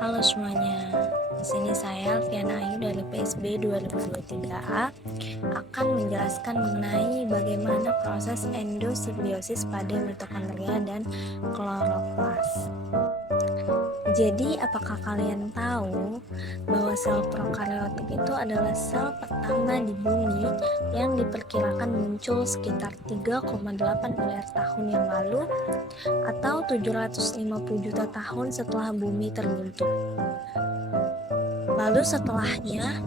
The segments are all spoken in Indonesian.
Halo semuanya, di sini saya Alfiana Ayu dari PSB 2023A akan menjelaskan mengenai bagaimana proses endosimbiosis pada mitokondria dan kloroplas. Jadi, apakah kalian tahu bahwa sel prokariotik itu adalah sel pertama di bumi yang diperkirakan muncul sekitar 3,8 miliar tahun yang lalu atau 750 juta tahun setelah bumi terbentuk. Lalu setelahnya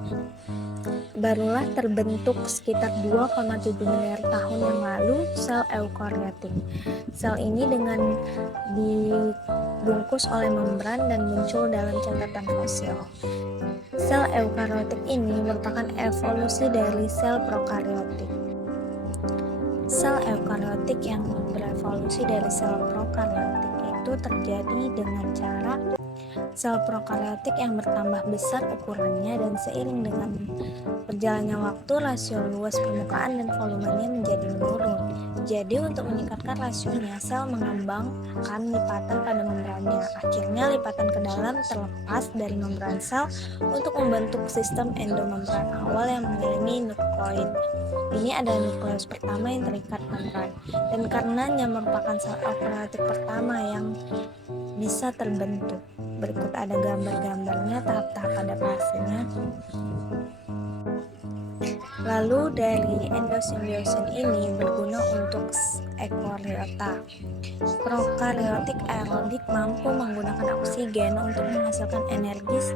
barulah terbentuk sekitar 2,7 miliar tahun yang lalu sel eukariotik. Sel ini dengan dibungkus oleh membran dan muncul dalam catatan fosil. Sel eukariotik ini merupakan evolusi dari sel prokariotik. Sel eukariotik yang berevolusi dari sel prokariotik itu terjadi dengan cara sel prokariotik yang bertambah besar ukurannya dan seiring dengan berjalannya waktu rasio luas permukaan dan volumenya menjadi menurun. Jadi untuk meningkatkan rasionya, sel mengembangkan lipatan pada membrannya. Akhirnya lipatan ke dalam terlepas dari membran sel untuk membentuk sistem endomembran awal yang mengelilingi nukleoid. Ini adalah nukleus pertama yang terikat membran, dan karenanya merupakan sel eukariotik pertama yang bisa terbentuk. Berikut ada gambar-gambarnya, tahap-tahap adaptasinya. Lalu dari endosimbiosis ini berguna untuk eukariota. Prokariotik aerobik mampu menggunakan oksigen untuk menghasilkan energi,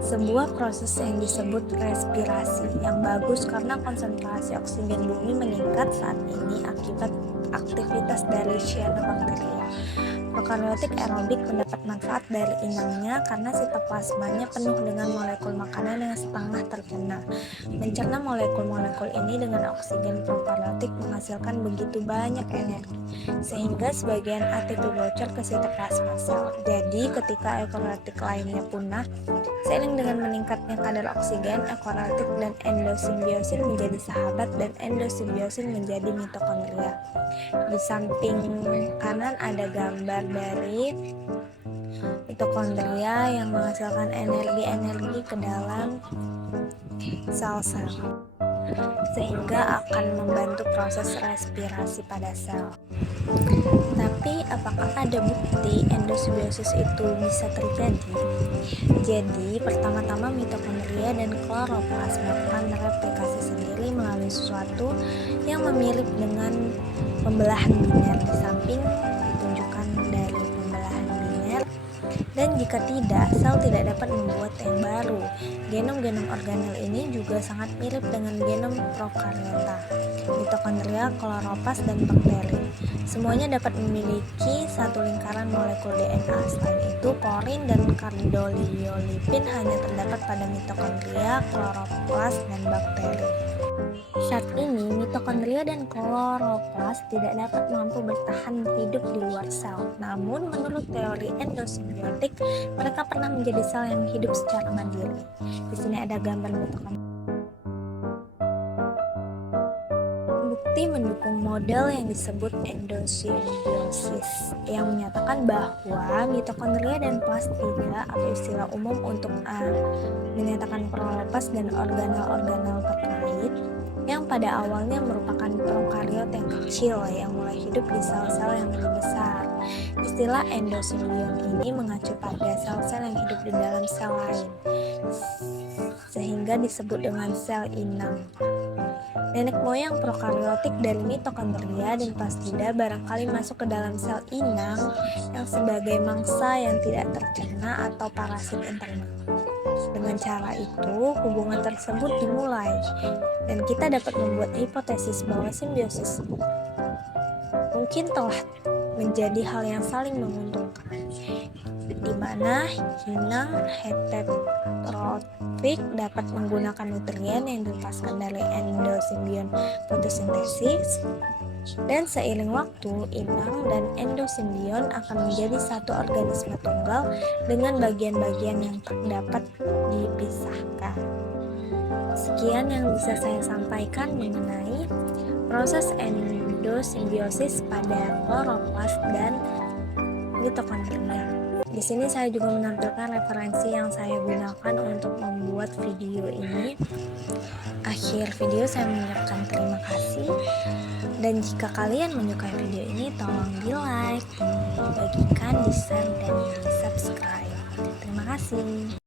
sebuah proses yang disebut respirasi yang bagus karena konsentrasi oksigen bumi meningkat saat ini akibat aktivitas dari cyanobacteria. Prokariotik aerobik mendapat manfaat dari inangnya karena sitoplasmanya penuh dengan molekul makanan yang setengah terkena. Mencerna molekul-molekul ini dengan oksigen prokariotik menghasilkan begitu banyak energi, sehingga sebagian ATP bocor ke sitoplasma sel. Jadi ketika eukariotik lainnya punah, seiring dengan meningkatnya kadar oksigen, eukariotik dan endosimbiosis menjadi sahabat dan endosimbiosis menjadi mitokondria. Di samping kanan ada gambar dari mitokondria yang menghasilkan energi-energi ke dalam sel-sel, sehingga akan membantu proses respirasi pada sel. Tapi apakah ada bukti endosimbiosis itu bisa terjadi? Jadi pertama-tama mitokondria dan kloroplas melakukan replikasi sendiri melalui sesuatu yang mirip dengan pembelahan biner di samping ditunjukkan dari pembelahan biner. Dan jika tidak, sel tidak dapat membuat yang baru. Genom-genom organel ini juga sangat mirip dengan genom prokariota, mitokondria, kloroplas, dan bakteri. Semuanya dapat memiliki satu lingkaran molekul DNA. Selain itu, korin dan kardoliolipin hanya terdapat pada mitokondria, kloroplas, dan bakteri. Saat ini, mitokondria dan kloroplas tidak dapat mampu bertahan hidup di luar sel. Namun, menurut teori endosimbiotik, mereka pernah menjadi sel yang hidup secara mandiri. Di sini ada gambar mitokondria. Bukti mendukung model yang disebut endosimbiosis, yang menyatakan bahwa mitokondria dan plastida atau istilah umum untuk menyatakan kloroplas dan organel-organel terkait yang pada awalnya merupakan prokariot yang kecil yang mulai hidup di sel-sel yang lebih besar. Istilah endosimbion ini mengacu pada sel-sel yang hidup di dalam sel lain, sehingga disebut dengan sel inang. Nenek moyang prokariotik dari mitokondria dan plastida barangkali masuk ke dalam sel inang yang sebagai mangsa yang tidak tercerna atau parasit internal. Dengan cara itu, hubungan tersebut dimulai, dan kita dapat membuat hipotesis bahwa simbiosis mungkin telah menjadi hal yang saling menguntungkan, di mana inang heterotropik dapat menggunakan nutrien yang dilepaskan dari endosimbion fotosintesis, dan seiring waktu, inang dan endosimbion akan menjadi satu organisme tunggal dengan bagian-bagian yang tak dapat dipisahkan. Sekian yang bisa saya sampaikan mengenai proses endosimbiosis pada kloroplas dan mitokondria. Di sini saya juga menampilkan referensi yang saya gunakan untuk membuat video ini. Akhir video saya mengucapkan terima kasih, dan jika kalian menyukai video ini tolong di like, dibagikan, di share, dan di subscribe. Terima kasih.